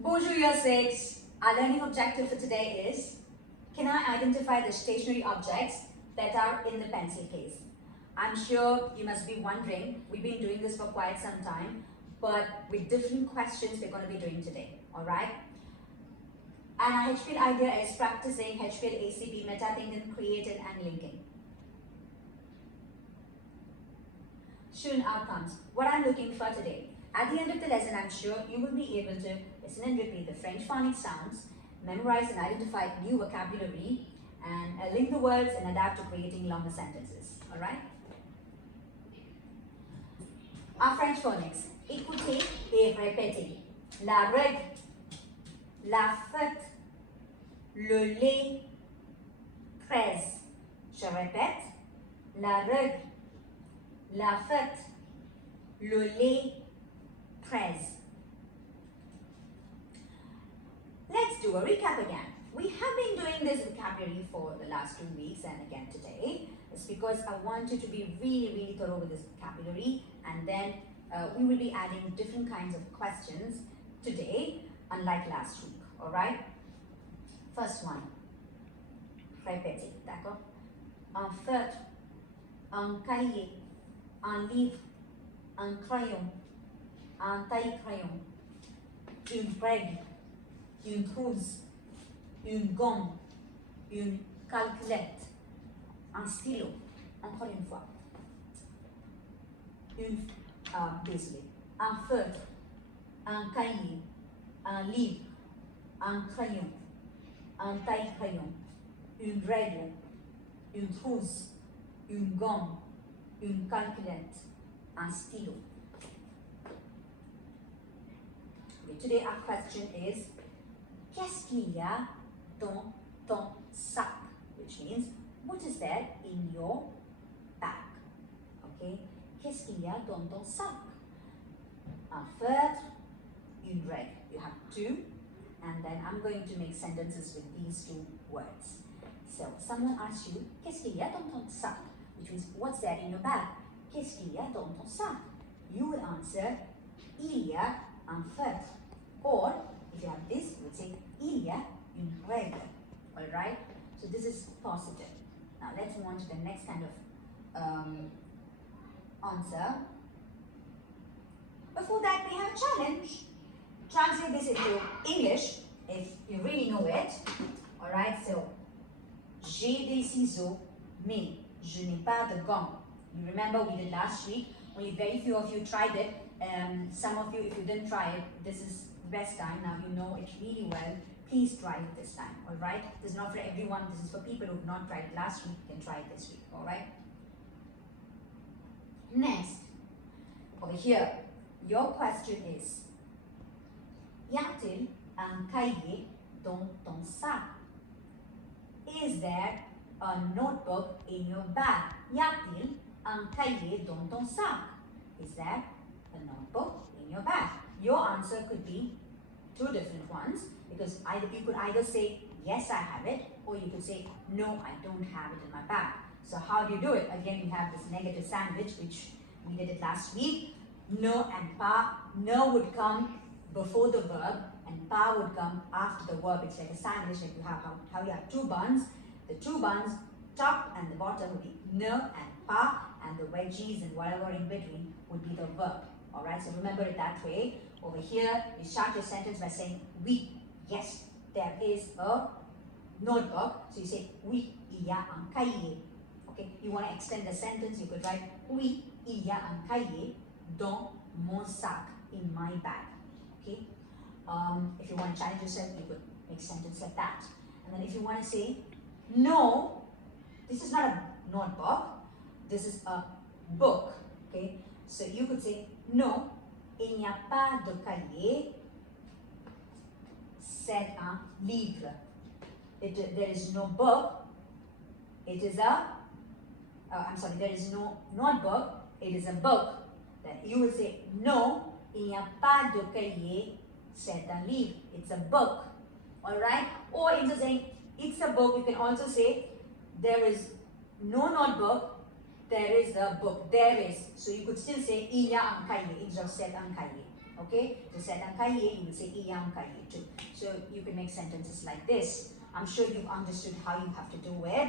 Bonjour Year 6. Our learning objective for today is, can I identify the stationary objects that are in the pencil case? I'm sure you must be wondering, we've been doing this for quite some time, but with different questions we're going to be doing today, alright? And our HPL idea is practicing HPL ACP, meta-thinking, creating and linking. Student outcomes. What I'm looking for today. At the end of the lesson, I'm sure you will be able to listen and repeat the French phonic sounds, memorize and identify new vocabulary, and link the words and adapt to creating longer sentences. Alright? Our French phonics. Écoutez et répétez. La règle, la fête, le lait, 13. Je répète. La règle, la fête, le lait, 13. Let's do a recap again. We have been doing this vocabulary for the last 2 weeks and again today. It's because I want you to be really thorough with this vocabulary, and then we will be adding different kinds of questions today, unlike last week. Alright? First one. Répétez, d'accord? Un feutre, un cahier, un livre, un crayon, un taille-crayon, une règle, une trousse, une gomme, une calculette, un stylo, encore une fois, désolé, un feutre, un cahier, un livre, un crayon, un taille-crayon, une règle, une trousse, une gomme, une calculette, un stylo. Okay, today our question is, qu'est-ce qu'il y a dans ton sac? Which means, what is there in your bag? Okay, qu'est-ce qu'il y a dans ton sac? Un feutre, une règle. You have two, and then I'm going to make sentences with these two words. So, someone asks you, qu'est-ce qu'il y a dans ton sac? Which means, what's there in your bag? Qu'est-ce qu'il y a dans ton sac? You will answer, il y a un feutre. Or, if you have this, you would say, il y a une règle. Alright? So this is positive. Now let's move on to the next kind of answer. Before that, we have a challenge. Translate this into English, if you really know it. Alright, so, j'ai des ciseaux, mais je n'ai pas de gants. You remember we did last week. Only very few of you tried it. Some of you, if you didn't try it, this is the best time. Now you know it really well. Please try it this time, alright? This is not for everyone. This is for people who have not tried it last week. You can try it this week, alright? Next, over here, your question is, y a-t-il un cahier dans ton sac? Is there a notebook in your bag? Y a-t-il un cahier dans ton sac? Is there a notebook in your bag? Your answer could be two different ones, because you could either say, yes, I have it, or you could say, no, I don't have it in my bag. So how do you do it? Again, we have this negative sandwich, which we did it last week. No and pas. No would come before the verb, and pa would come after the verb. It's like a sandwich, like you have how you have two buns. The two buns, top and the bottom, would be no and pa, and the veggies and whatever in between would be the verb. Alright, so remember it that way. Over here, you start your sentence by saying, oui, yes, there is a notebook. So you say, oui, il y a un cahier. Okay, you want to extend the sentence, you could write, oui, il y a un cahier dans mon sac, in my bag. Okay, if you want to challenge yourself, you could make a sentence like that. And then if you want to say, no, this is not a notebook, this is a book. Okay, so you could say, no, il n'y a pas de cahier, c'est un livre. There is no book, it is a, there is no notebook, it is a book. Then you will say, no, il n'y a pas de cahier, c'est un livre, it's a book. Alright? Or instead of saying, it's a book, you can also say, there is no notebook, there is a book. There is. So you could still say, il y a un cahier instead of c'est un cahier. Okay, so setan kaiye, you will say iyang kaiye too. So you can make sentences like this. I'm sure you've understood how you have to do with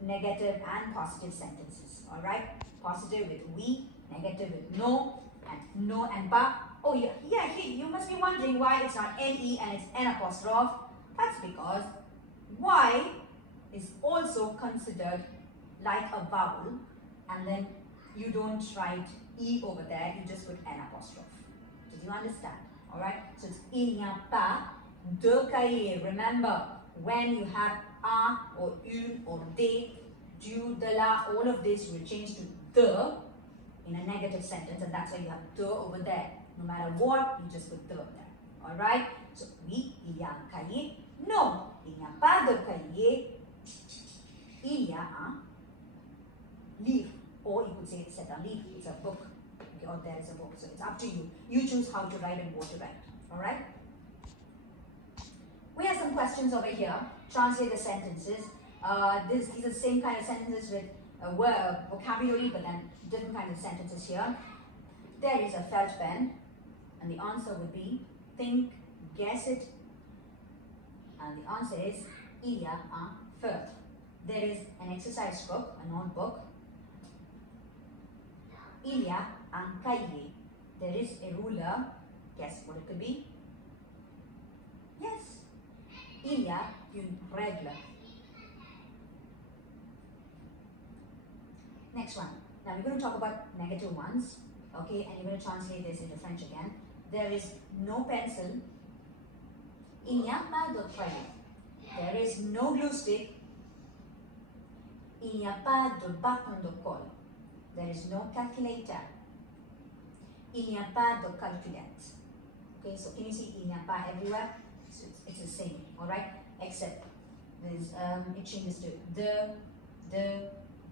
negative and positive sentences. Alright, positive with we, negative with no, and no and ba. Oh yeah, you must be wondering why it's not ne and it's n apostrophe. That's because y is also considered like a vowel, and then you don't write e over there, you just put n apostrophe. Did you understand? Alright, so it's il n'y a pas de cahier. Remember, when you have a or une or des, du, de la, all of this will change to the in a negative sentence, and that's why you have de over there. No matter what, you just put de there. Alright, so oui, il y a un cahier. No, il n'y a pas de cahier. Il y a un livre, or you could say c'est un livre, it's a book, okay, or there is a book. So it's up to you. You choose how to write and what to write. Alright? We have some questions over here. Translate the sentences. These are the same kind of sentences with vocabulary, but then different kinds of sentences here. There is a felt pen, and the answer would be think, guess it, and the answer is il y a un feu. There is an exercise book, a notebook. Il y a un cahier. There is a ruler. Guess what it could be? Yes. Il y a une règle. Next one. Now we're going to talk about negative ones. Okay, and you're going to translate this into French again. There is no pencil. Il n'y a pas de crayon. There is no glue stick. Il n'y a pas de bâton de colle. There is no calculator. Il n'y a pas de calculette. Okay, so can you see il n'y a pas everywhere? So it's the same, alright? Except there's it changes to the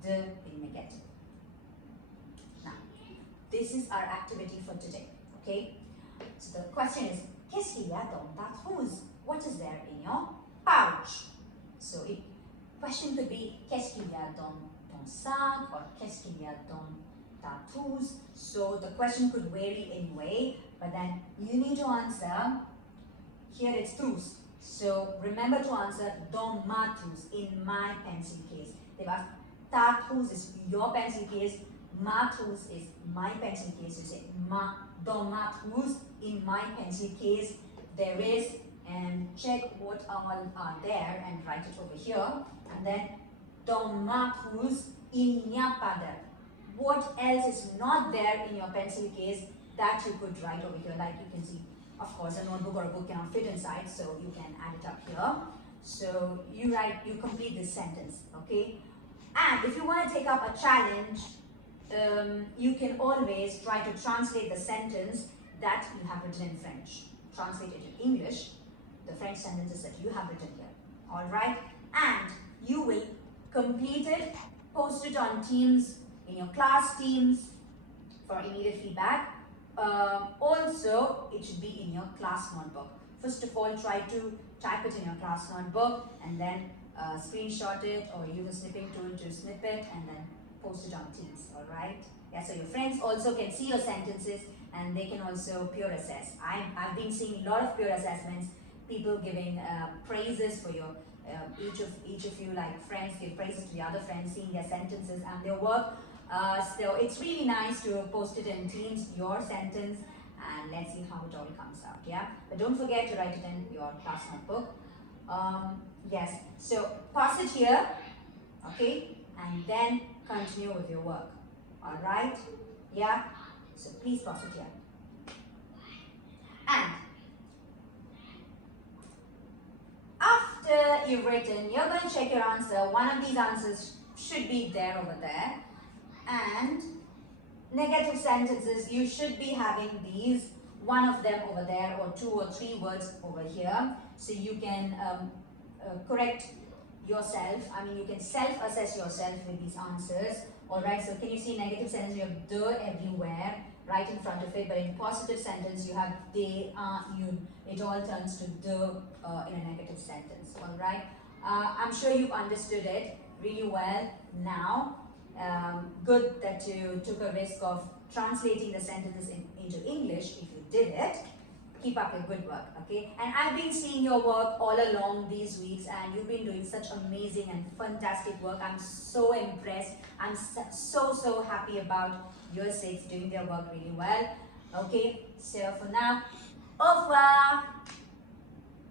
in negative. Now, this is our activity for today. Okay? So the question is, qu'est-ce qu'il y a dans ta trousse? What is there in your pouch? So it question could be, qu'est-ce qu'il y a dans ton sac, or qu'est-ce qu'il y a dans ta trousse? So the question could vary anyway, but then you need to answer. Here it's trousse. So remember to answer dans ma trousse, in my pencil case. They've asked, ta trousse is your pencil case, ma trousse is my pencil case. You say dans ma trousse, in my pencil case, there is, and check what all are there and write it over here. And then dans ma trousse, il n'y a pas de. What else is not there in your pencil case that you could write over here? Like you can see, of course, a notebook or a book cannot fit inside, so you can add it up here. So you complete this sentence, okay? And if you want to take up a challenge, you can always try to translate the sentence that you have written in French. Translate it in English, the French sentences that you have written here. Alright? And you will complete it, post it on Teams, in your class Teams for immediate feedback. Also, it should be in your class notebook. First of all, try to type it in your class notebook and then screenshot it or use a snipping tool to snip it and then post it on Teams, alright? Yeah, so your friends also can see your sentences and they can also peer assess. I've been seeing a lot of peer assessments, people giving praises for your, each of you, like friends give praises to the other friends, seeing their sentences and their work. So it's really nice to post it in Teams, your sentence, and let's see how it all comes out, yeah? But don't forget to write it in your class notebook. Yes, so pause it here, okay? And then continue with your work, all right? Yeah, so please pause it here. And after you've written, you're going to check your answer. One of these answers should be there over there. And negative sentences, you should be having these, one of them over there or 2 or 3 words over here. So you can correct yourself. I mean, you can self-assess yourself with these answers. Alright, so can you see negative sentence? You have de everywhere, right in front of it. But in positive sentence, you have de, un. It all turns to de in a negative sentence. Alright, I'm sure you've understood it really well now. Good that you took a risk of translating the sentences into English. If you did it, keep up your good work, okay? And I've been seeing your work all along these weeks, and you've been doing such amazing and fantastic work. I'm so impressed. I'm so happy about year 6 doing their work really well. Okay, so for now, au revoir.